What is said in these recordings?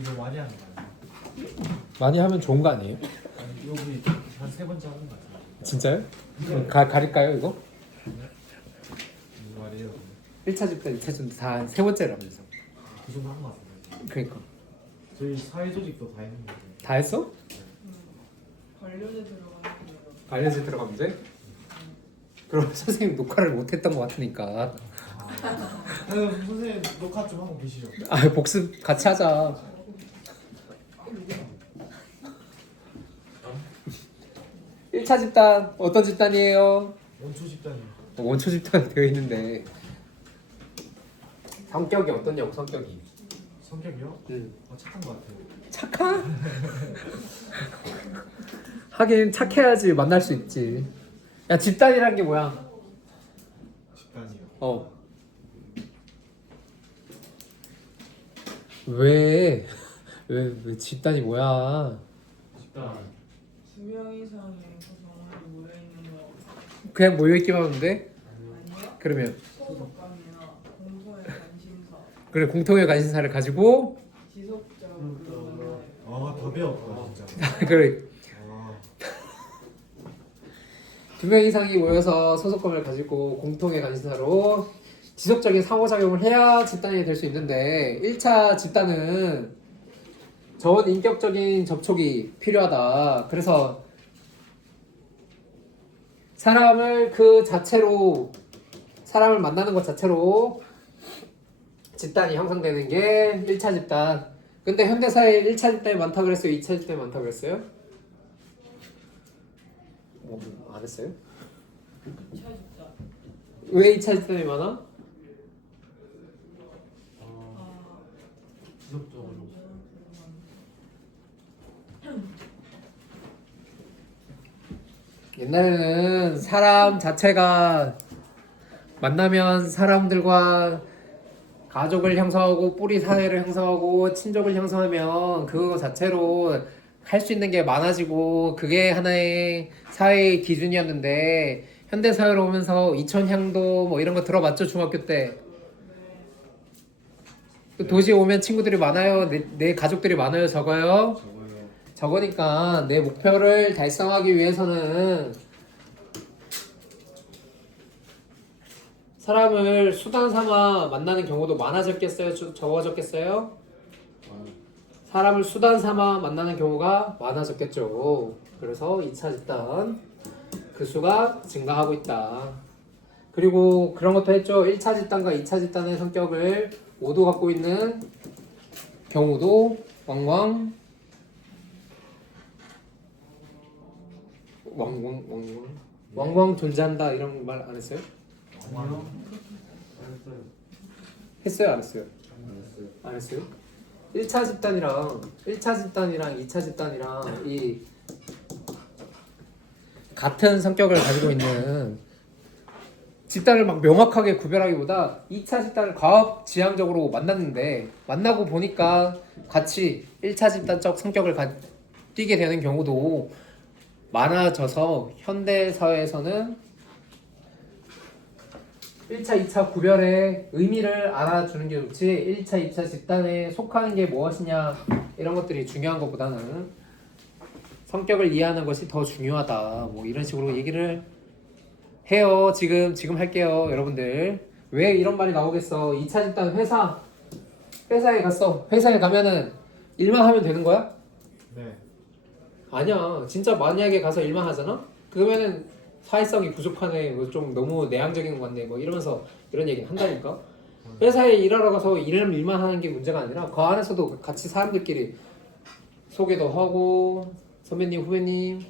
이거 많이 하는 거 아니에요? 많이 하면 좋은 거 아니에요? 아니 여기 한 3번째 하는 거 같아요. 진짜요? 그럼 가릴까요 이거? 무슨 말이에요? 1차 집단, 2차 집단 다 세 번째라면서. 그 정도 한거 같은데. 그러니까 저희 사회조직도 다 했는 거죠. 다 했어? 관료제 들어가는 거. 관련제 들어가면 돼? 그럼 선생님 녹화를 못했던 것 같으니까 선생님 녹화 좀 하고 계시죠? 아 복습 같이 하자. 1차 집단 어떤 집단이에요? 원초 집단이요. 원초 집단이 되어 있는데 성격이 어떠냐고 성격이. 성격이요? 응. 착한 거 같아요. 착한? 하긴 착해야지 만날 수 있지. 야 집단이란 게 뭐야? 집단이요. 어. 왜 집단이 뭐야? 집단. 2명 이상의 구성원이 모여 있는 거 그냥 모여있기만 하면 돼? 아니요? 그러면 소속감이나 공통의 관심사, 그래 공통의 관심사를 가지고 지속적으로 다 배웠다 진짜. 그래 아, 2명 이상이 모여서 소속감을 가지고 공통의 관심사로 지속적인 상호작용을 해야 집단이 될 수 있는데 1차 집단은 전인격적인 접촉이 필요하다. 그래서 사람을 그 자체로 사람을 만나는 것 자체로 집단이 형성되는 게 1차 집단. 근데 현대사에 1차 집단이 많다 그랬어요? 2차 집단이 많다 그랬어요? 안 했어요? 차집단. 왜 2차 집단이 많아? 지속적으로. 옛날에는 사람 자체가 만나면 사람들과 가족을 형성하고 뿌리 사회를 형성하고 친족을 형성하면 그거 자체로 할 수 있는 게 많아지고 그게 하나의 사회의 기준이었는데 현대 사회로 오면서 이촌향도 뭐 이런 거 들어봤죠 중학교 때. 도시에 오면 친구들이 많아요. 내 가족들이 많아요. 적어요. 저거요. 적으니까 내 목표를 달성하기 위해서는 사람을 수단 삼아 만나는 경우도 많아졌겠어요? 적어졌겠어요? 사람을 수단 삼아 만나는 경우가 많아졌겠죠. 그래서 2차 집단 그 수가 증가하고 있다. 그리고 그런 것도 했죠. 1차 집단과 2차 집단의 성격을 모두 갖고 있는 경우도 왕왕 존재한다 이런 말 안 했어요? 아니요. 했어요? 안 했어요? 안 했어요? 1차 집단이랑 2차 집단이랑 이 같은 성격을 가지고 있는 집단을 막 명확하게 구별하기보다 2차 집단을 과학지향적으로 만났는데 만나고 보니까 같이 1차 집단적 성격을 띠게 되는 경우도 많아져서 현대 사회에서는 1차, 2차 구별의 의미를 알아주는 게 좋지 1차, 2차 집단에 속하는 게 무엇이냐 이런 것들이 중요한 것보다는 성격을 이해하는 것이 더 중요하다 뭐 이런 식으로 얘기를 해요. 지금 할게요 여러분들. 왜 이런 말이 나오겠어. 2차 집단 회사에 갔어. 회사에 가면은 일만 하면 되는 거야? 네. 아니야. 진짜 만약에 가서 일만 하잖아? 그러면은 사회성이 부족하네. 뭐 좀 너무 내향적인 것 같네. 뭐 이러면서 이런 얘기는 한다니까. 회사에 일하러 가서 일만 하는 게 문제가 아니라 그 안에서도 같이 사람들끼리 소개도 하고 선배님 후배님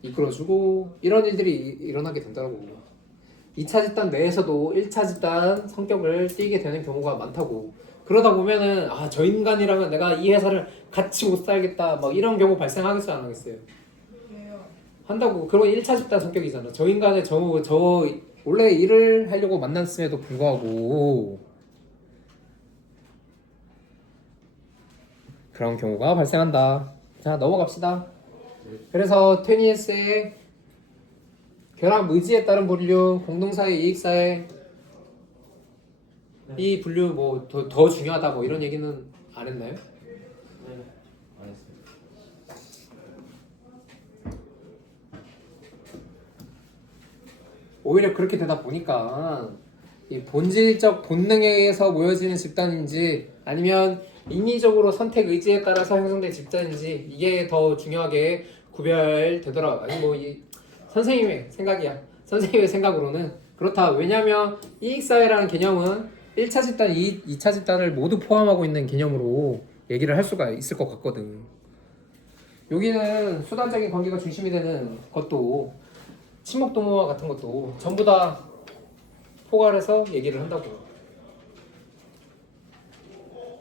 이끌어주고 이런 일들이 일어나게 된다고. 2차 집단 내에서도 1차 집단 성격을 띠게 되는 경우가 많다고. 그러다 보면은 저 인간이랑은 내가 이 회사를 같이 못 살겠다 막 이런 경우 발생하겠어요 안 하겠어요? 왜요? 한다고. 그건 1차 집단 성격이잖아. 저 인간의 저 원래 일을 하려고 만났음에도 불구하고 그런 경우가 발생한다. 자 넘어갑시다. 그래서 테니에스의 결합 의지에 따른 분류, 공동사회, 이익사회 이 분류 뭐 더 중요하다 뭐 이런 얘기는 안 했나요? 네. 오히려 그렇게 되다 보니까 이 본질적 본능에 의해서 모여지는 집단인지 아니면 인위적으로 선택 의지에 따라서 형성된 집단인지 이게 더 중요하게 구별되더라. 아니 뭐 이 선생님의 생각이야. 선생님의 생각으로는 그렇다. 왜냐하면 이익사회라는 개념은 1차 집단, 2차 집단을 모두 포함하고 있는 개념으로 얘기를 할 수가 있을 것 같거든. 여기는 수단적인 관계가 중심이 되는 것도 친목도모와 같은 것도 전부 다 포괄해서 얘기를 한다고.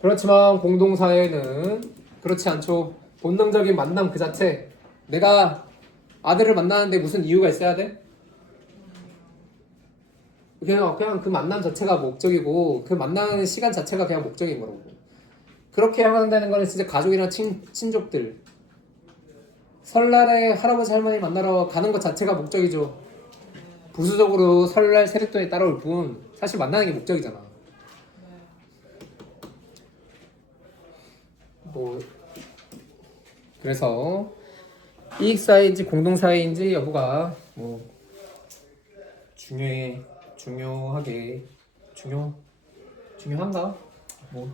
그렇지만 공동사회는 그렇지 않죠. 본능적인 만남 그 자체. 내가 아들을 만나는데 무슨 이유가 있어야 돼? 그냥 그 만남 자체가 목적이고 그 만나는 시간 자체가 그냥 목적인 거라고. 그렇게 형성되는 거는 진짜 가족이나 친족들. 설날에 할아버지 할머니 만나러 가는 것 자체가 목적이죠. 부수적으로 설날 세뱃돈이 따라올 뿐 사실 만나는 게 목적이잖아. 뭐 그래서 이익사회인지 공동사회인지 여부가 뭐 중요한가? 뭐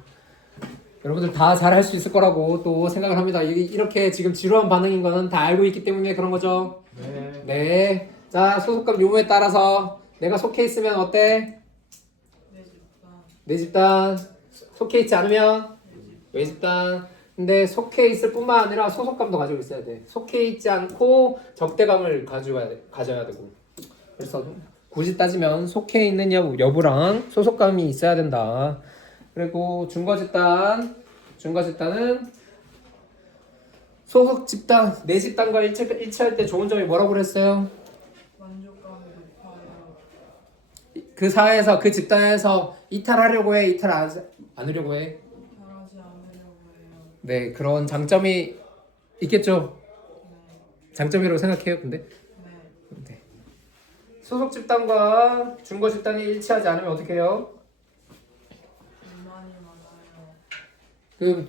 여러분들 다 잘 할 수 있을 거라고 또 생각을 합니다. 이렇게 지금 지루한 반응인 거는 다 알고 있기 때문에 그런 거죠. 네. 네. 자, 소속감 요무에 따라서 내가 속해 있으면 어때? 내 집단. 속해 있지 않으면 외 집단. 근데 속해 있을 뿐만 아니라 소속감도 가지고 있어야 돼. 속해 있지 않고 적대감을 가져야 되고. 그래서 굳이 따지면 속해 있는 여부랑 소속감이 있어야 된다. 그리고 준거 집단은 소속 집단, 내 집단과 일치할 때 좋은 점이 뭐라고 그랬어요? 만족감이 높아요. 그 사회에서 그 집단에서 이탈하려고 해, 이탈 안 하려고 해. 잘하지 않으려고 해요. 네, 그런 장점이 있겠죠. 네. 장점이라고 생각해요, 근데. 네. 네. 소속 집단과 준거 집단이 일치하지 않으면 어떻게 해요? 불만이 많아요.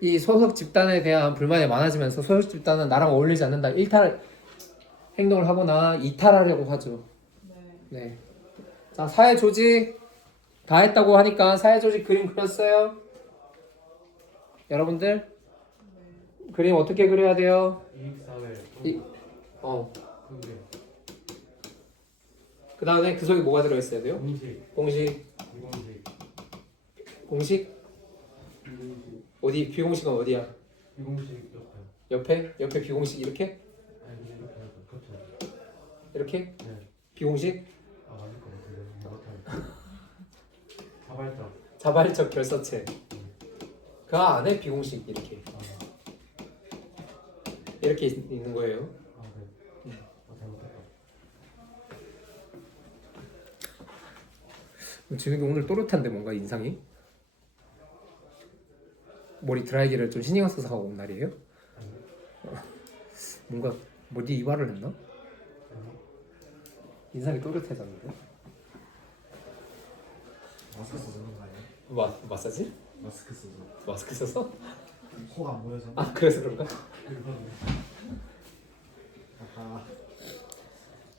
이 소속 집단에 대한 불만이 많아지면서 소속 집단은 나랑 어울리지 않는다. 일탈 행동을 하거나 이탈하려고 하죠. 네. 네. 자, 사회 조직 다 했다고 하니까 사회 조직 그림 그렸어요? 여러분들? 네. 그림 어떻게 그려야 돼요? 이익사회. 그게. 그 다음에 그 속에 뭐가 들어있어야 돼요? 공식. 공식. 비공식. 공식? 비공식. 어디? 비공식은 어디야? 비공식 옆에. 옆에 비공식 이렇게? 아니 근데 이렇게 해서 겹쳐. 이렇게? 네. 비공식? 아 맞을 것 같은데. 못하겠다. 자발적. 자발적 결사체. 그 안에 비공식 이렇게. 이렇게 있는 거예요. 아 네. 잘못했다. 진욱이 오늘 또렷한데 뭔가 인상이? 머리 드라이기를 좀 신경 써서 하고 온 날이에요? 뭔가 머리 이발을 했나? 인상이 또렷해졌는데? 마스크 써서 그런 거 아니야? 마사지? 마스크 써서. 마스크 써서? 코가 안 보여서. 아 그래서 그런가? 아하.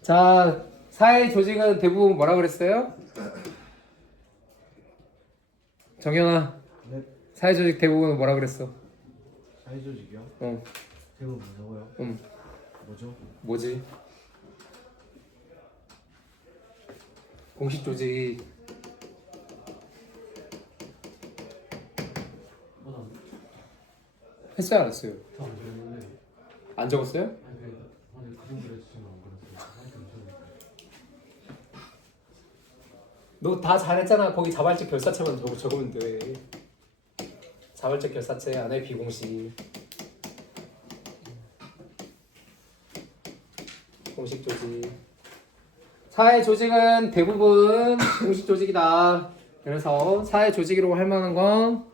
자, 사회 조직은 대부분 뭐라 그랬어요? 정현아, 네. 사회 조직 대부분 뭐라 그랬어? 사회조직이요? 대부분 뭐라고요? 뭐죠? 뭐지? 공식 조직. 했어요, 안 했어요? 저안 그랬는데. 안 적었어요? 아니 그림 그려주시면 안 그랬어요. 너 다 잘했잖아. 거기 자발적 결사체만 적으면 돼. 자발적 결사체 안에 비공식. 공식 조직. 사회 조직은 대부분 공식 조직이다. 그래서 사회 조직이라고 할 만한 건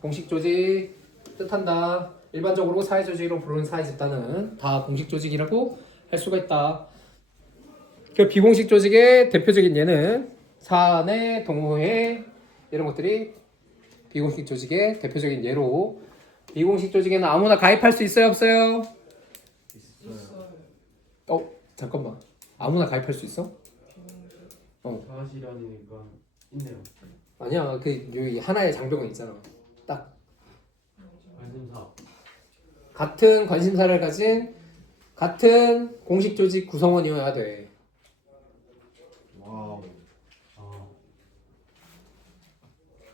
공식 조직 뜻한다. 일반적으로 사회 조직으로 부르는 사회 집단은 다 공식 조직이라고 할 수가 있다. 그 비공식 조직의 대표적인 예는 사내, 동호회 이런 것들이 비공식 조직의 대표적인 예로 비공식 조직에는 아무나 가입할 수 있어요, 없어요? 있어요. 잠깐만. 아무나 가입할 수 있어? 사실이니까 있네요. 아니야. 그 여기 하나의 장벽은 있잖아. 딱 관심사. 같은 관심사를 가진 같은 공식 조직 구성원이어야 돼. 와우. 아,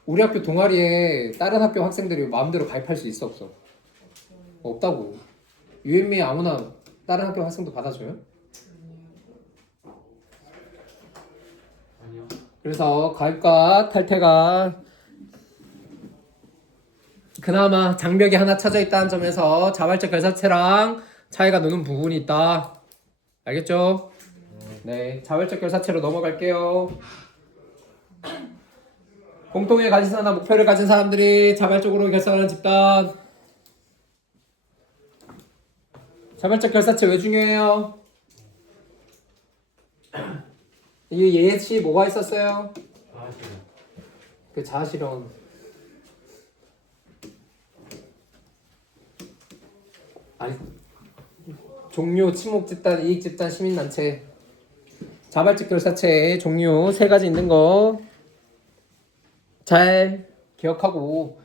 우리 학교 동아리에 다른 학교 학생들이 마음대로 가입할 수 있어 없어? 없다고. UMA 아무나 다른 학교 학생도 받아줘요? 아니요. 그래서 가입과 탈퇴가 그나마 장벽이 하나 쳐져 있다는 점에서 자발적 결사체랑 차이가 나는 부분이 있다. 알겠죠? 네, 자발적 결사체로 넘어갈게요. 공통의 관심사나 목표를 가진 사람들이 자발적으로 결사하는 집단. 자발적 결사체 왜 중요해요? 이 예시 뭐가 있었어요? 사실. 그 자아실현. 아니, 종료, 친목 집단, 이익 집단, 시민단체. 자발적 결사체의 종류 세 가지 있는 거 잘 기억하고.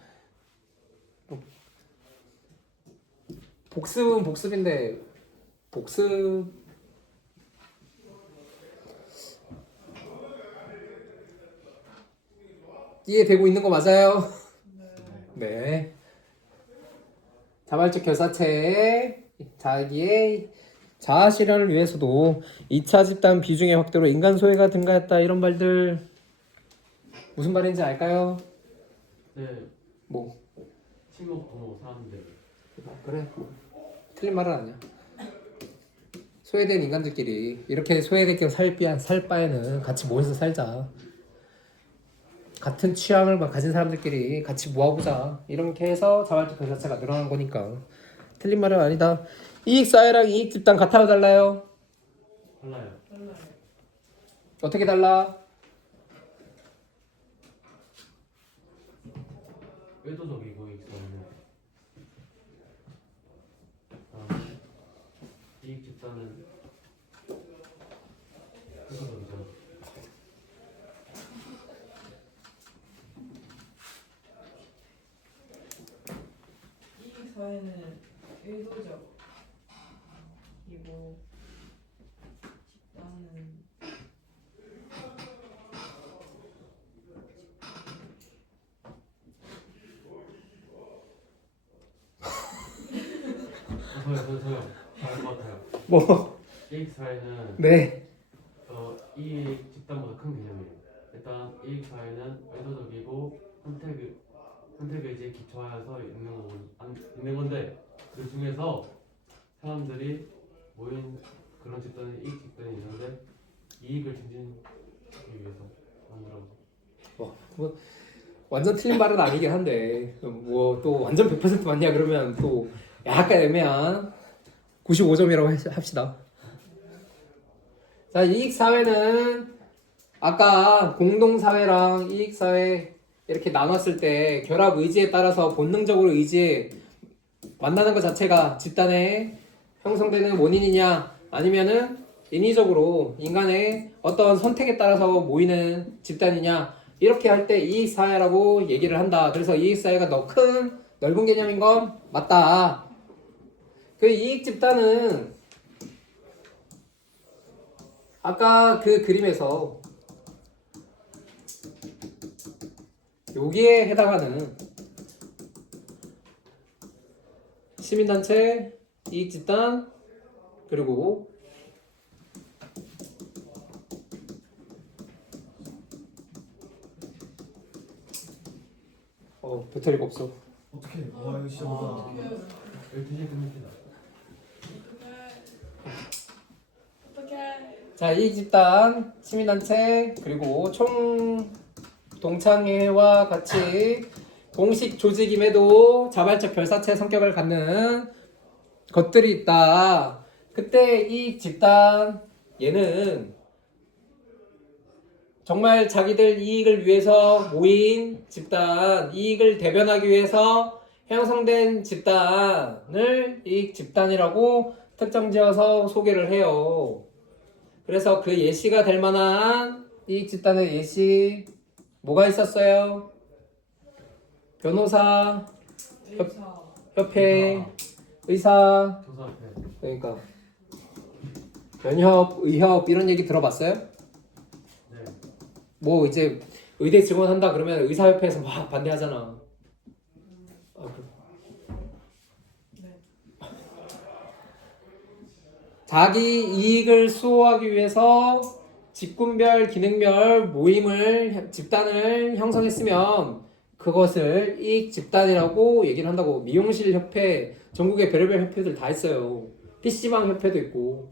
복습은 복습인데 복습 이해되고 있는 거 맞아요? 네. 자발적 결사체의 자기의 자아 실현을 위해서도 2차 집단 비중의 확대로 인간 소외가 증가했다 이런 말들 무슨 말인지 알까요? 네. 뭐 친목 부모 사람들. 그래 틀린 말은 아니야. 소외된 인간들끼리 이렇게 소외되게 살 바에는 같이 모여서 살자. 같은 취향을 가진 사람들끼리 같이 모아보자. 이렇게 해서 자발적 결사체가 늘어난 거니까 틀린 말은 아니다. 이익사회랑 이익집단 같아요 달라요? 달라요. 달라요. 어떻게 달라? 의도적이고 있어요. 이익 집단은 의도적이죠. 이익 사회는 의도적. 이고 집단은 저요. 다른 것 같아요. 뭐? 이익 사회는 네. 이익 집단보다 큰 개념이에요. 일단 이익 사회는 의도적이고 선택 의지에 기초하여서 있는 건데 그 중에서 사람들이 모인 그런 집단이 이익 집단이 있는데 이익을 증진하기 위해서 만들어. 뭐 완전 틀린 말은 아니긴 한데 뭐 또 완전 100% 맞냐 그러면 또 약간 애매한 95점이라고 합시다. 자, 이익사회는 아까 공동사회랑 이익사회 이렇게 나눴을 때 결합 의지에 따라서 본능적으로 의지에 만나는 것 자체가 집단에 형성되는 원인이냐 아니면은 인위적으로 인간의 어떤 선택에 따라서 모이는 집단이냐 이렇게 할 때 이익사회라고 얘기를 한다. 그래서 이익사회가 더 큰 넓은 개념인 건 맞다. 그 이익집단은 아까 그 그림에서 여기에 해당하는 시민단체, 이익집단, 그리고 배터리가 없어. 어떻게? 이거 진짜 뭐야? 12시에 끝냅니다. 어떻게? 자, 이익집단, 시민단체, 그리고 총 동창회와 같이 공식 조직임에도 자발적 결사체 성격을 갖는 것들이 있다. 그때 이 집단 얘는 정말 자기들 이익을 위해서 모인 집단, 이익을 대변하기 위해서 형성된 집단을 이익 집단이라고 특정 지어서 소개를 해요. 그래서 그 예시가 될 만한 이익 집단의 예시 뭐가 있었어요? 변호사, 의사. 협회, 의사, 조사회. 그러니까 연협, 의협 이런 얘기 들어봤어요? 네. 뭐 이제 의대 지원한다 그러면 의사협회에서 막 반대하잖아. 네. 자기 이익을 수호하기 위해서 직군별, 기능별 모임을, 집단을 형성했으면 그것을 이익 집단이라고 얘기를 한다고. 미용실 협회, 전국의 별의별 협회들 다 있어요. PC방 협회도 있고.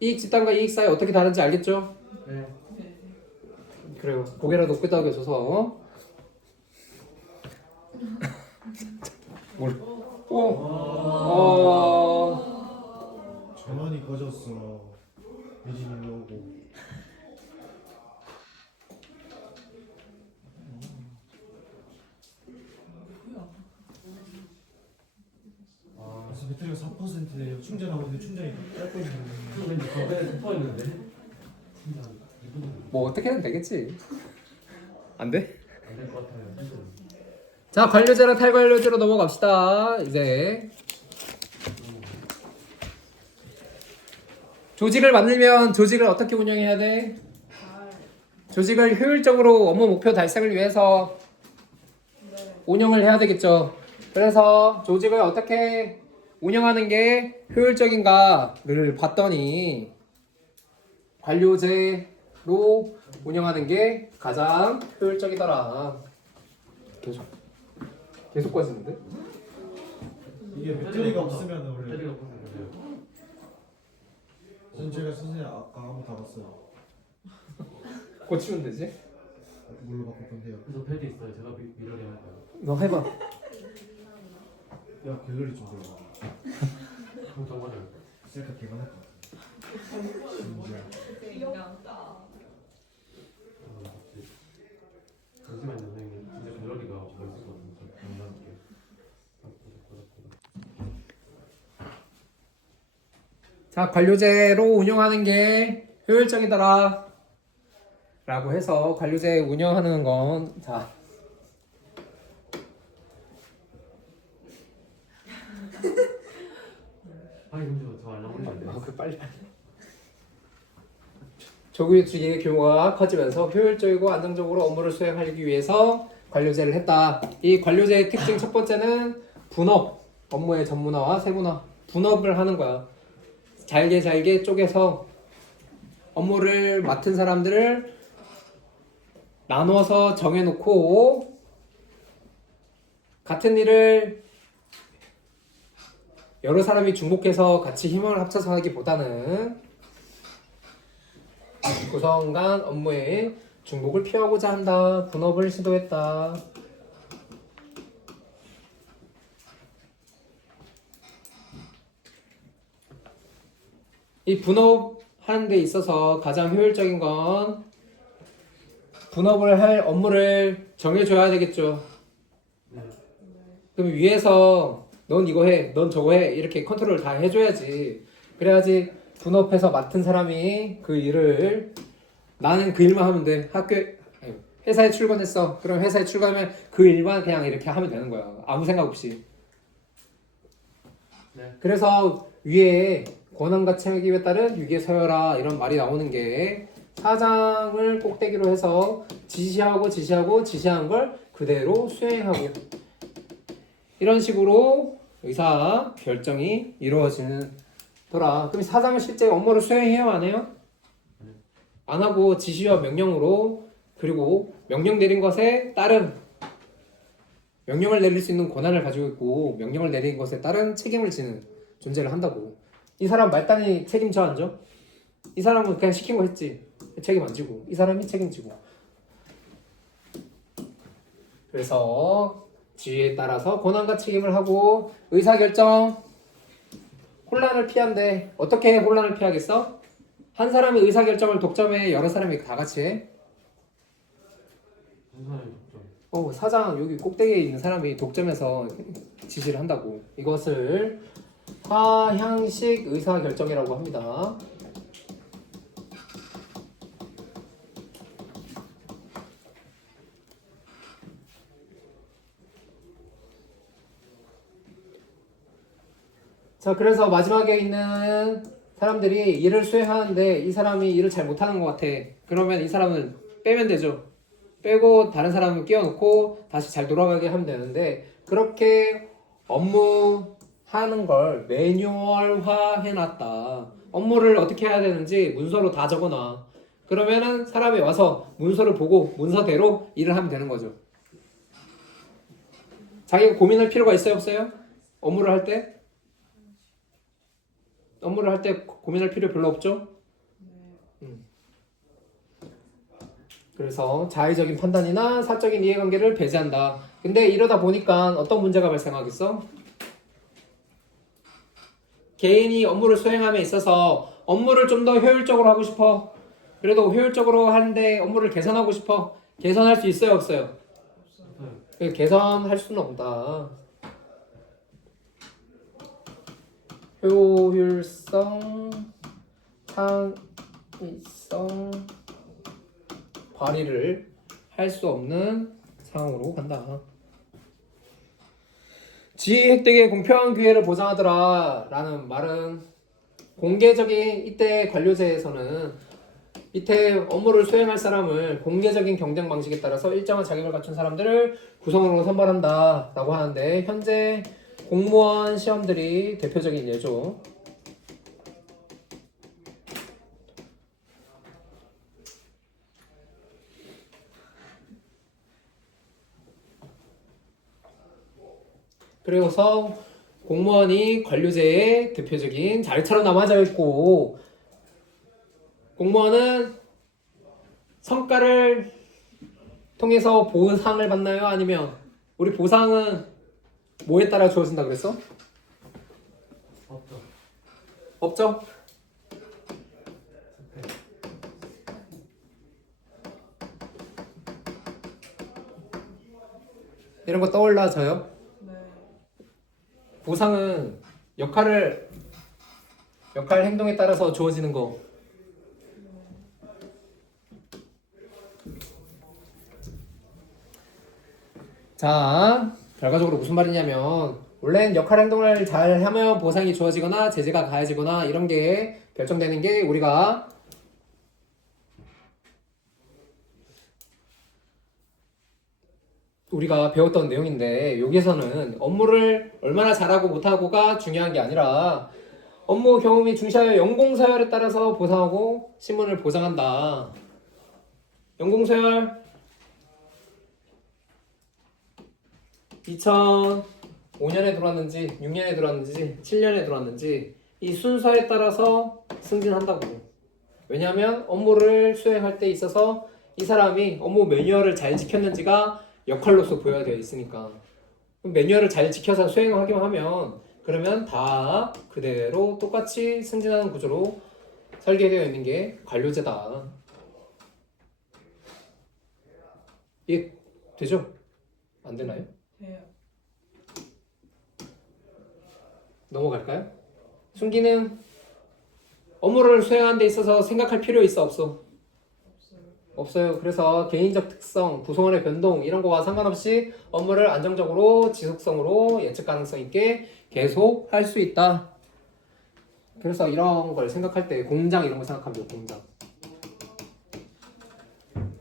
이익 집단과 이익 사이 어떻게 다른지 알겠죠? 네. 네. 그래요. 고개라도 끄덕여줘서. 뭘? 전원이 꺼졌어. 유진이 오고. 아, 그래서 배터리가 4%예요. 충전하고 있는데 충전이 짧고 있는 그거 왠지 거기에 붙어있는데? 진짜 뭐 어떻게든 되겠지. 안 돼? 안될 것 같아요. 자, 관료제랑 탈관료제로 넘어갑시다. 이제 조직을 만들면 조직을 어떻게 운영해야 돼? 잘. 조직을 효율적으로 업무 목표 달성을 위해서 네. 운영을 해야 되겠죠. 그래서 조직을 어떻게 운영하는 게 효율적인가를 봤더니 관료제로 운영하는 게 가장 효율적이더라. 계속 꺼지는데? 이게 배터리가 없으면 원래 배터리가 없으면 그래요. 전 제가 선생님 아까 한번 가봤어요. 고치면 되지? 물로 바꿀 건데요. 그래서 벨트 있어요. 제가 미러링 할까요? 너 해봐. 야 갤러리 좀 들어봐. 그럼 저번에 셀카 개만할 것 같아. 진짜. 귀엽다. 잠시만요 선생님. 진짜 갤러리가 멋있을 것 같은데 저 장난할게요. 자, 관료제로 운영하는 게 효율적이더라 라고 해서 관료제 운영하는 건 자, 아니 잠시만 저 알람 올리면 안 돼요? 그 빨리 조직의 규모가 커지면서 효율적이고 안정적으로 업무를 수행하기 위해서 관료제를 했다. 이 관료제의 특징 첫 번째는 분업, 업무의 전문화와 세분화. 분업을 하는 거야. 잘게 쪼개서 업무를 맡은 사람들을 나눠서 정해놓고 같은 일을 여러 사람이 중복해서 같이 힘을 합쳐서 하기보다는 구성 간 업무의 중복을 피하고자 한다. 분업을 시도했다. 이 분업하는 데 있어서 가장 효율적인 건 분업을 할 업무를 정해줘야 되겠죠. 네. 그럼 위에서 넌 이거 해, 넌 저거 해 이렇게 컨트롤 다 해줘야지. 그래야지 분업해서 맡은 사람이 그 일을 나는 그 일만 하면 돼. 회사에 출근했어. 그럼 회사에 출근하면 그 일만 그냥 이렇게 하면 되는 거야. 아무 생각 없이. 네. 그래서 위에 권한과 책임에 따른 위계 서열화 이런 말이 나오는 게 사장을 꼭대기로 해서 지시한 걸 그대로 수행하고 이런 식으로 의사 결정이 이루어지는 더라. 그럼 사장은 실제 업무를 수행해요, 안 해요? 안 하고 지시와 명령으로 그리고 명령 내린 것에 따른 명령을 내릴 수 있는 권한을 가지고 있고 명령을 내린 것에 따른 책임을 지는 존재를 한다고. 이 사람 말단이 책임져 안 져? 이 사람은 그냥 시킨 거 했지. 책임 안 지고 이 사람이 책임지고. 그래서 지위에 따라서 권한과 책임을 하고 의사결정 혼란을 피한대. 어떻게 혼란을 피하겠어? 한 사람이 의사결정을 독점해 여러 사람이 다 같이 해? 무슨 독점? 사장 여기 꼭대기에 있는 사람이 독점해서 지시를 한다고. 이것을 하향식 의사결정이라고 합니다. 자, 그래서 마지막에 있는 사람들이 일을 수행하는데 이 사람이 일을 잘 못하는 것 같아. 그러면 이 사람은 빼면 되죠. 빼고 다른 사람을 끼워놓고 다시 잘 돌아가게 하면 되는데 그렇게 업무하는 걸 매뉴얼화 해놨다. 업무를 어떻게 해야 되는지 문서로 다 적어놔. 그러면은 사람이 와서 문서를 보고 문서대로 일을 하면 되는 거죠. 자기가 고민할 필요가 있어요, 없어요? 업무를 할 때? 업무를 할 때 고민할 필요 별로 없죠? 그래서 자의적인 판단이나 사적인 이해관계를 배제한다. 근데 이러다 보니까 어떤 문제가 발생하겠어? 개인이 업무를 수행함에 있어서 업무를 좀 더 효율적으로 하고 싶어. 그래도 효율적으로 하는데 업무를 개선하고 싶어. 개선할 수 있어요, 없어요? 개선할 수는 없다. 효율성, 창의성 발휘를 할 수 없는 상황으로 간다. 지위 획득의 공평한 기회를 보장하더라 라는 말은 공개적인 이때 관료제에서는 밑에 업무를 수행할 사람을 공개적인 경쟁 방식에 따라서 일정한 자격을 갖춘 사람들을 구성원으로 선발한다 라고 하는데 현재 공무원 시험들이 대표적인 예죠. 그래서 공무원이 관료제의 대표적인 자리처럼 남아져 있고 공무원은 성과를 통해서 보상을 받나요? 아니면 우리 보상은 뭐에 따라 주어진다 그랬어? 없죠. 없죠? 이런 거 떠올라져요? 네. 보상은 역할 행동에 따라서 주어지는 거. 자, 결과적으로 무슨 말이냐면 원래는 역할 행동을 잘 하면 보상이 주어지거나 제재가 가해지거나 이런 게 결정되는 게 우리가 배웠던 내용인데 여기서는 업무를 얼마나 잘하고 못하고가 중요한 게 아니라 업무 경험이 중시하여 연공서열에 따라서 보상하고 신문을 보장한다. 연공서열 2005년에 들어왔는지 6년에 들어왔는지 7년에 들어왔는지 이 순서에 따라서 승진한다고. 왜냐하면 업무를 수행할 때 있어서 이 사람이 업무 매뉴얼을 잘 지켰는지가 역할로서 보여야 되어 있으니까. 그럼 매뉴얼을 잘 지켜서 수행하기만 하면 그러면 다 그대로 똑같이 승진하는 구조로 설계되어 있는 게 관료제다. 이해 되죠? 안 되나요? 돼요. 넘어갈까요? 순기능 업무를 수행하는 데 있어서 생각할 필요 있어 없어? 없어요. 그래서 개인적 특성, 구성원의 변동 이런 거와 상관없이 업무를 안정적으로 지속성으로 예측 가능성 있게 계속 할 수 있다. 그래서 이런 걸 생각할 때 공장 이런 거 생각하면 돼요.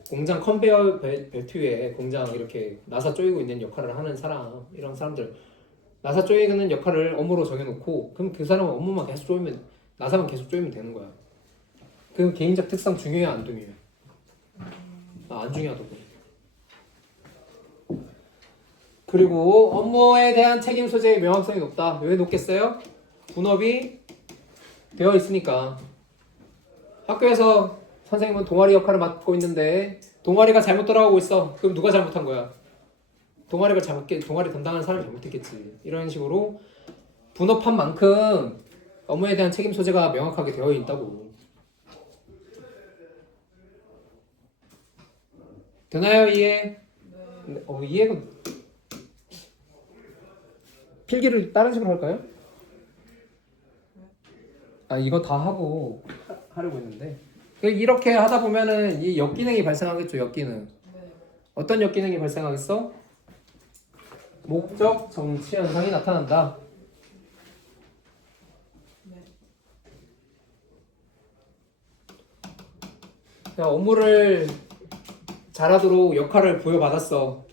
공장 컨베이어 벨트 위에 공장 이렇게 나사 쪼이고 있는 역할을 하는 사람 이런 사람들 나사 쪼이는 역할을 업무로 정해놓고 그럼 그 사람은 업무만 계속 쪼이면 나사만 계속 쪼이면 되는 거야. 그 개인적 특성 중요해 안 중요해? 안 중요하다고. 그리고 업무에 대한 책임 소재의 명확성이 높다. 왜 높겠어요? 분업이 되어 있으니까. 학교에서 선생님은 동아리 역할을 맡고 있는데 동아리가 잘못 돌아가고 있어. 그럼 누가 잘못한 거야? 동아리 담당하는 사람이 잘못했겠지. 이런 식으로 분업한 만큼 업무에 대한 책임 소재가 명확하게 되어 있다고. 되나요, 이해? 이해가 필기를 다른 식으로 할까요? 이거 다 하고 하려고 했는데 이렇게 하다 보면은 이 역기능이 발생하겠죠. 역기능. 네. 어떤 역기능이 발생하겠어? 목적 정치 현상이 나타난다. 네. 그냥 업무를 잘하도록 역할을 부여받았어.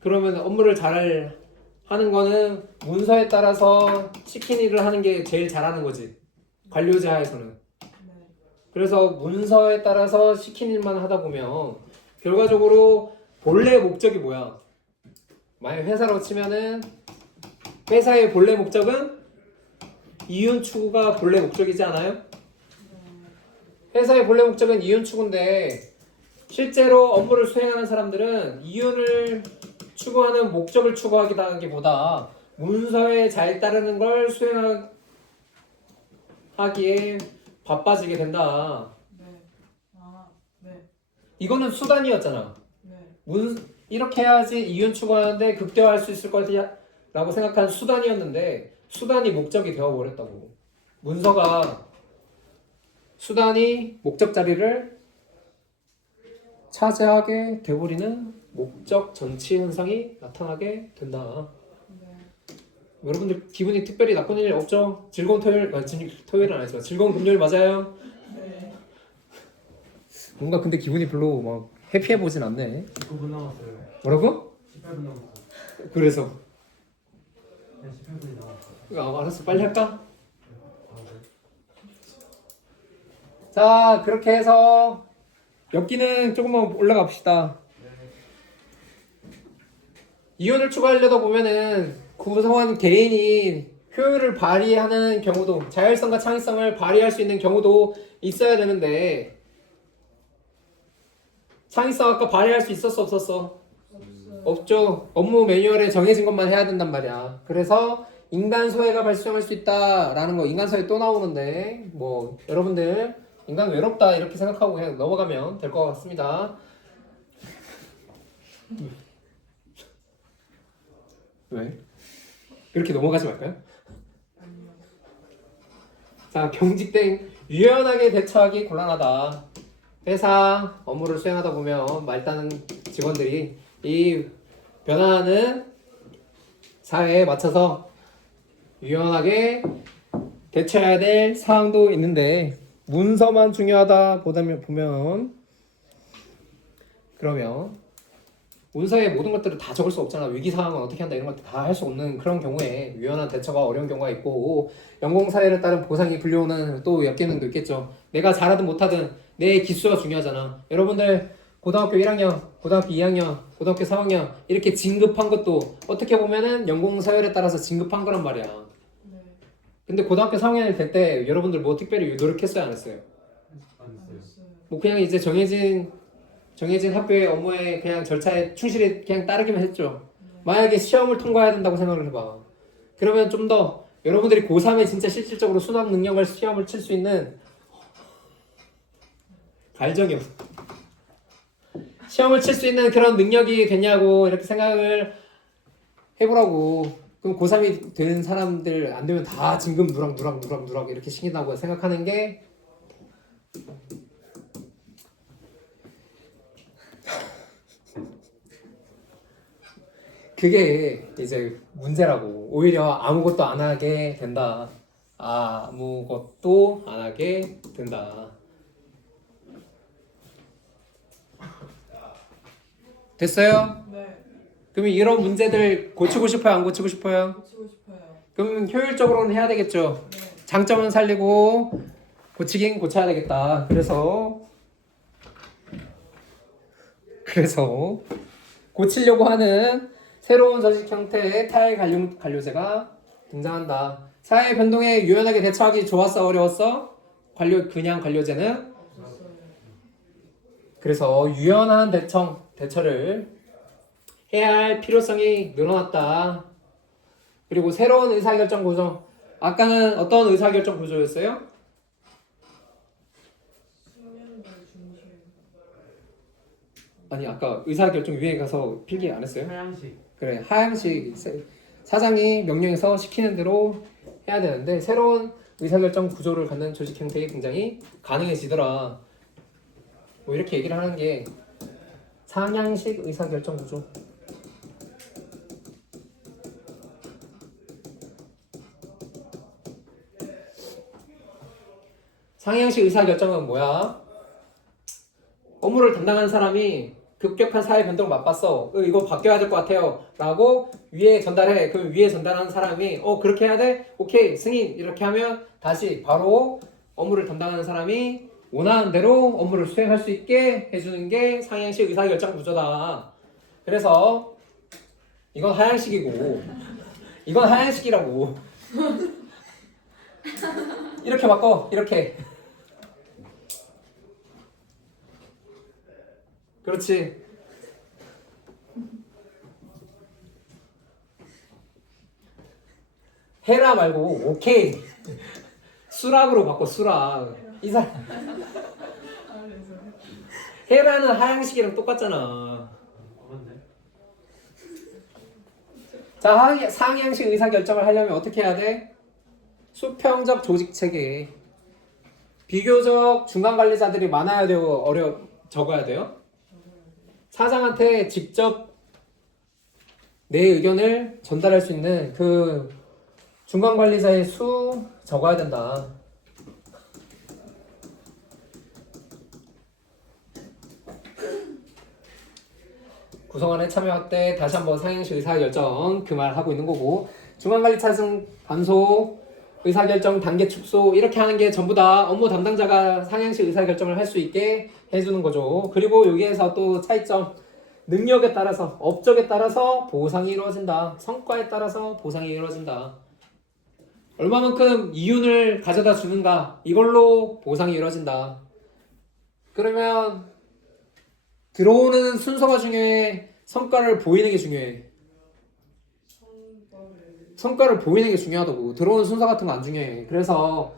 그러면 업무를 잘 하는 거는 문서에 따라서 시킨 일을 하는 게 제일 잘하는 거지. 관료제 하에서는. 네. 그래서 문서에 따라서 시킨 일만 하다 보면 결과적으로 본래 목적이 뭐야? 만약 회사로 치면은 회사의 본래 목적은 이윤 추구가 본래 목적이지 않아요? 회사의 본래 목적은 이윤 추구인데 실제로 업무를 수행하는 사람들은 이윤을 추구하는 목적을 추구하기보다 문서에 잘 따르는 걸 수행하기에 바빠지게 된다. 네. 아, 네. 이거는 수단이었잖아. 네. 이렇게 해야지 이윤 추구하는데 극대화할 수 있을 거라고 생각한 수단이었는데 수단이 목적이 되어버렸다고. 문서가 수단이 목적 자리를 차지하게 돼버리는 목적 전치 현상이 나타나게 된다. 네. 여러분들 기분이 특별히 나쁜 일 없죠? 즐거운 토요일, 토요일은 아니지만 즐거운 금요일 맞아요? 네. 뭔가 근데 기분이 별로 막 해피해 보진 않네. 9분 남았어요. 뭐라고? 18분 남았어요. 그래서 네, 18분이 남았어요. 알았어, 빨리 할까? 아, 네. 자, 그렇게 해서 엽기는 조금만 올라가 봅시다. 이윤을 추구하려다 보면은 구성원 개인이 효율을 발휘하는 경우도, 자율성과 창의성을 발휘할 수 있는 경우도 있어야 되는데 창의성 아까 발휘할 수 있었어 없었어? 없어요. 없죠. 업무 매뉴얼에 정해진 것만 해야 된단 말이야. 그래서 인간 소외가 발생할 수 있다라는 거, 인간 소외 또 나오는데 뭐 여러분들 인간 외롭다 이렇게 생각하고 그냥 넘어가면 될 것 같습니다. 왜? 이렇게 넘어가지 말까요? 아니요. 자, 경직된 유연하게 대처하기 곤란하다. 회사 업무를 수행하다 보면 말단은 직원들이 이 변화하는 사회에 맞춰서 유연하게 대처해야 될 사항도 있는데 문서만 중요하다 보면 그러면 문서에 모든 것들을 다 적을 수 없잖아. 위기 상황은 어떻게 한다 이런 것들 다 할 수 없는 그런 경우에 유연한 대처가 어려운 경우가 있고 연공사회에 따른 보상이 불려오는 또 역기능도 있겠죠. 내가 잘하든 못하든 내 기수가 중요하잖아. 여러분들 고등학교 1학년, 고등학교 2학년, 고등학교 3학년 이렇게 진급한 것도 어떻게 보면은 연공사회에 따라서 진급한 거란 말이야. 네. 근데 고등학교 3학년이 될 때 여러분들 뭐 특별히 노력했어요 안 했어요? 안 안 했어요. 했어요. 뭐 그냥 이제 정해진 학교의 업무에 그냥 절차에 충실히 그냥 따르기만 했죠. 네. 만약에 시험을 통과해야 된다고 생각을 해봐. 그러면 좀 더 여러분들이 고3에 진짜 실질적으로 수학 능력을 시험을 칠 수 있는 갈정이요. 시험을 칠 수 있는 그런 능력이 됐냐고 이렇게 생각을 해보라고. 그럼 고3이 된 사람들 안 되면 다 진급 누락 이렇게 시킨다고 생각하는 게 그게 이제 문제라고. 오히려 아무것도 안 하게 된다. 아무것도 안 하게 된다. 됐어요? 네. 그러면 이런 문제들 고치고 싶어요? 안 고치고 싶어요? 고치고 싶어요. 그럼 효율적으로는 해야 되겠죠. 네. 장점은 살리고 고치긴 고쳐야 되겠다. 그래서 고치려고 하는 새로운 조직 형태의 탈관료제가 등장한다. 사회 변동에 유연하게 대처하기 좋았어? 어려웠어? 그냥 관료제는? 없었어요. 그래서 유연한 대처를 해야 할 필요성이 늘어났다. 그리고 새로운 의사결정 구조. 아까는 어떤 의사결정 구조였어요? 숙련도 중심. 아니 아까 의사결정 위에 가서 필기 안 했어요? 하양식. 그래, 하향식 사장이 명령해서 시키는 대로 해야 되는데 새로운 의사결정 구조를 갖는 조직 형태가 굉장히 가능해지더라. 뭐 이렇게 얘기를 하는 게 상향식 의사결정 구조. 상향식 의사결정은 뭐야? 업무를 담당하는 사람이 급격한 사회 변동을 맛봤어. 이거 바뀌어야 될 것 같아요. 라고 위에 전달해. 그럼 위에 전달하는 사람이 그렇게 해야 돼? 오케이 승인 이렇게 하면 다시 바로 업무를 담당하는 사람이 원하는 대로 업무를 수행할 수 있게 해주는 게 상향식 의사결정 구조다. 그래서 이건 하향식이고 이건 하향식이라고. 이렇게 바꿔. 이렇게. 그렇지. 해라 말고 오케이. 수락으로 바꿔. 수락. 해라는 하향식이랑 똑같잖아. 맞네. 자, 상향식 의사결정을 하려면 어떻게 해야 돼? 수평적 조직체계. 비교적 중간관리자들이 많아야 되고 적어야 돼요. 사장한테 직접 내 의견을 전달할 수 있는 그 중간관리자의 수 적어야 된다. 구성원에 참여할 때 다시 한번 상향식 의사결정 그 말 하고 있는 거고, 중간관리 차승 단소 의사결정 단계 축소 이렇게 하는 게 전부 다 업무 담당자가 상향식 의사결정을 할 수 있게 해주는 거죠. 그리고 여기에서 또 차이점, 능력에 따라서 업적에 따라서 보상이 이루어진다. 성과에 따라서 보상이 이루어진다. 얼마만큼 이윤을 가져다 주는가, 이걸로 보상이 이루어진다. 그러면 들어오는 순서가 중요해? 성과를 보이는 게 중요해? 성과를 보이는 게 중요하다고. 들어오는 순서 같은 거 안 중요해. 그래서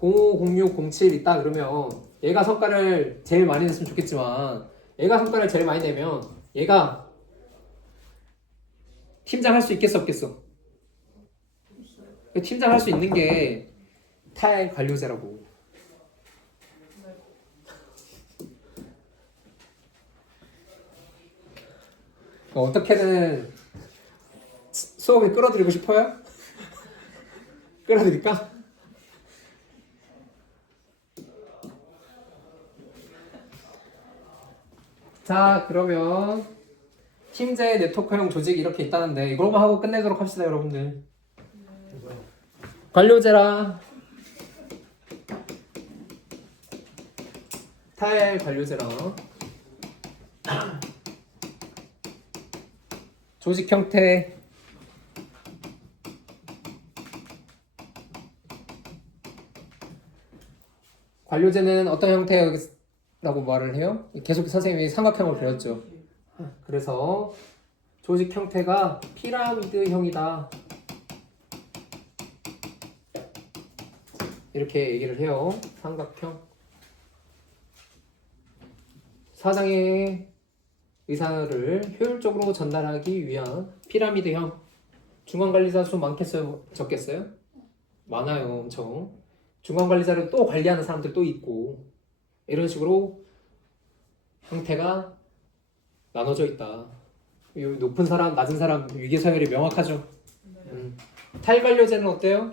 05, 06, 07 있다 그러면 얘가 성과를 제일 많이 냈으면 좋겠지만, 얘가 성과를 제일 많이 내면 얘가 팀장 할 수 있겠어 없겠어? 팀장 할 수 있는 게 타일 관료제라고. 어떻게든 수업을 끌어들이고 싶어요? 끌어드릴까? 자, 그러면 팀제 네트워크형 조직 이렇게 있다는데 이걸만 하고 끝내도록 합시다, 여러분들. 관료제라 타일 관료제라 조직 형태, 관료제는 어떤 형태라고 말을 해요? 계속 선생님이 삼각형을 배웠죠. 그래서 조직 형태가 피라미드형이다 이렇게 얘기를 해요. 삼각형. 사장의 의사를 효율적으로 전달하기 위한 피라미드형. 중간관리자 수 많겠어요? 적겠어요? 많아요. 엄청. 중간관리자를 또 관리하는 사람들 또 있고, 이런 식으로 형태가 나눠져 있다. 높은 사람, 낮은 사람 위계서열이 명확하죠. 타일관료제는 어때요?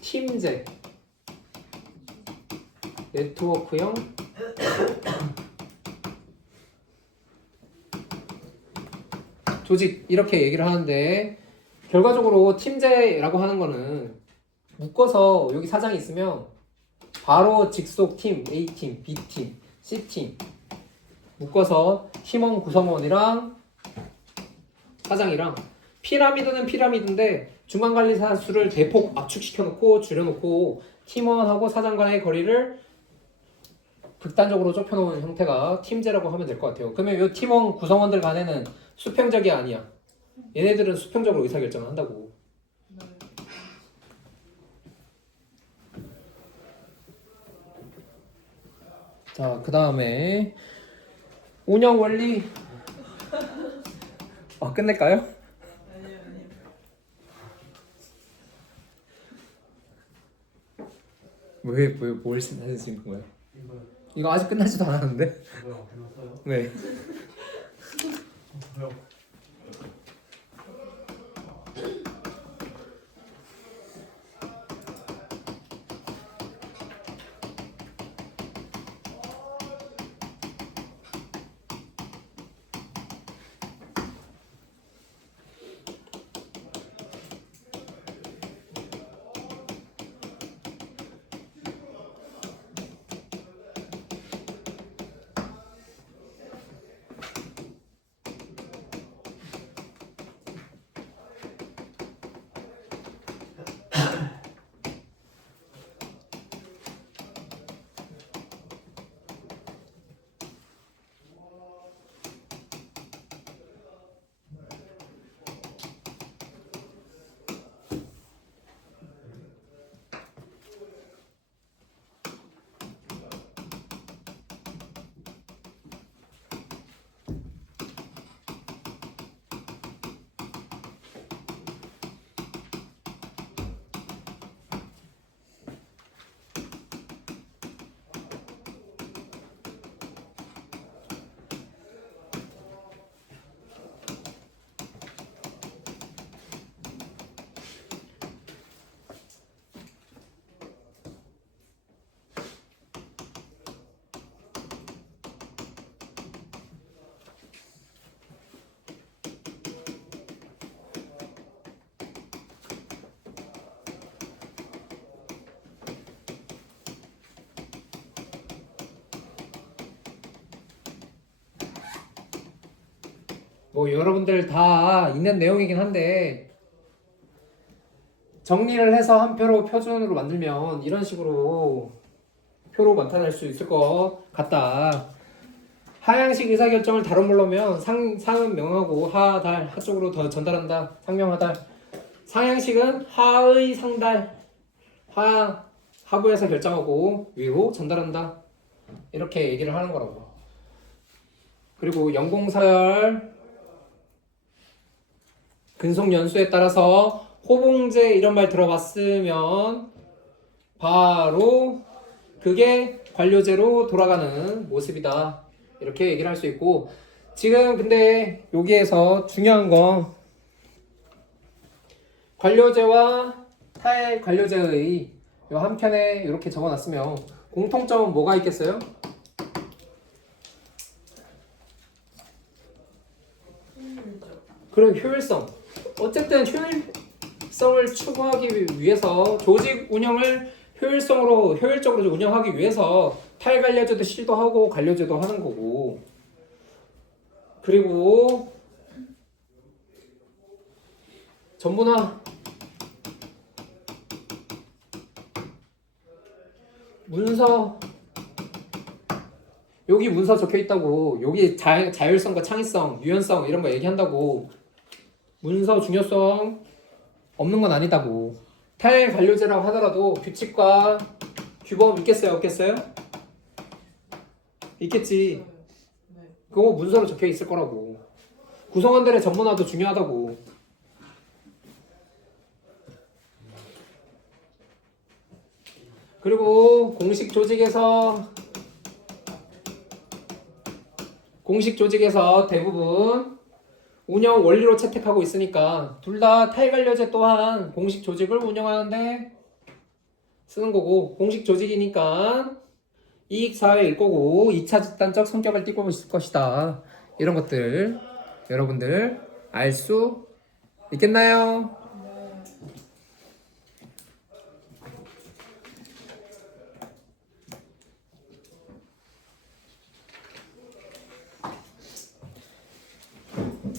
팀제, 네트워크형, 조직 이렇게 얘기를 하는데, 결과적으로 팀제라고 하는 거는 묶어서 여기 사장이 있으면 바로 직속 팀, A팀, B팀, C팀 묶어서 팀원 구성원이랑 사장이랑, 피라미드는 피라미드인데 중간관리사 수를 대폭 압축시켜놓고 줄여놓고 팀원하고 사장 간의 거리를 극단적으로 좁혀놓은 형태가 팀제라고 하면 될 것 같아요. 그러면 이 팀원 구성원들 간에는 수평적이 아니야. 얘네들은 수평적으로 의사결정을 한다고. 자, 그 다음에 운영 원리. 끝낼까요? 뭘 쓰는 거야? 이거요. 이거 아직 끝나지도 않았는데? 이거요. 끝났어요? 네. 저요. 뭐 여러분들 다 있는 내용이긴 한데 정리를 해서 한 표로 표준으로 만들면 이런 식으로 표로 나타낼 수 있을 것 같다. 하향식 의사결정을 다뤄보려면 상은 명하고 하, 달, 하 쪽으로 더 전달한다. 상명하달. 상향식은 하의 상달. 하부에서 결정하고 위로 전달한다. 이렇게 얘기를 하는 거라고. 그리고 연공서열 근속 연수에 따라서 호봉제 이런 말 들어봤으면 바로 그게 관료제로 돌아가는 모습이다. 이렇게 얘기를 할 수 있고, 지금 근데 여기에서 중요한 건 관료제와 탈관료제의 요 한편에 이렇게 적어놨으면 공통점은 뭐가 있겠어요? 그런 효율성. 어쨌든 효율성을 추구하기 위해서 조직 운영을 효율적으로 운영하기 위해서 탈관료제도 시도하고 관료제도 하는 거고, 그리고 전부나 문서, 여기 문서 적혀 있다고 여기 자율성과 창의성, 유연성 이런 거 얘기한다고 문서 중요성 없는 건 아니다고. 탈관료제라고 하더라도 규칙과 규범 있겠어요? 없겠어요? 있겠지. 네. 그거 문서로 적혀 있을 거라고. 구성원들의 전문화도 중요하다고. 그리고 공식 조직에서 대부분 운영 원리로 채택하고 있으니까 둘 다 탈관료제 또한 공식 조직을 운영하는데 쓰는 거고, 공식 조직이니까 이익사회일 거고 2차 집단적 성격을 띠고 있을 것이다. 이런 것들 여러분들 알 수 있겠나요?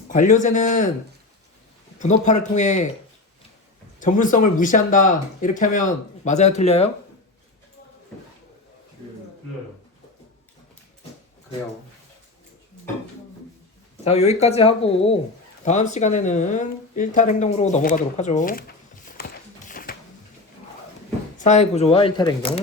관료제는 분업화를 통해 전문성을 무시한다. 이렇게 하면 맞아요? 틀려요? 틀려요. 그래요. 자, 여기까지 하고 다음 시간에는 일탈 행동으로 넘어가도록 하죠. 사회 구조와 일탈 행동.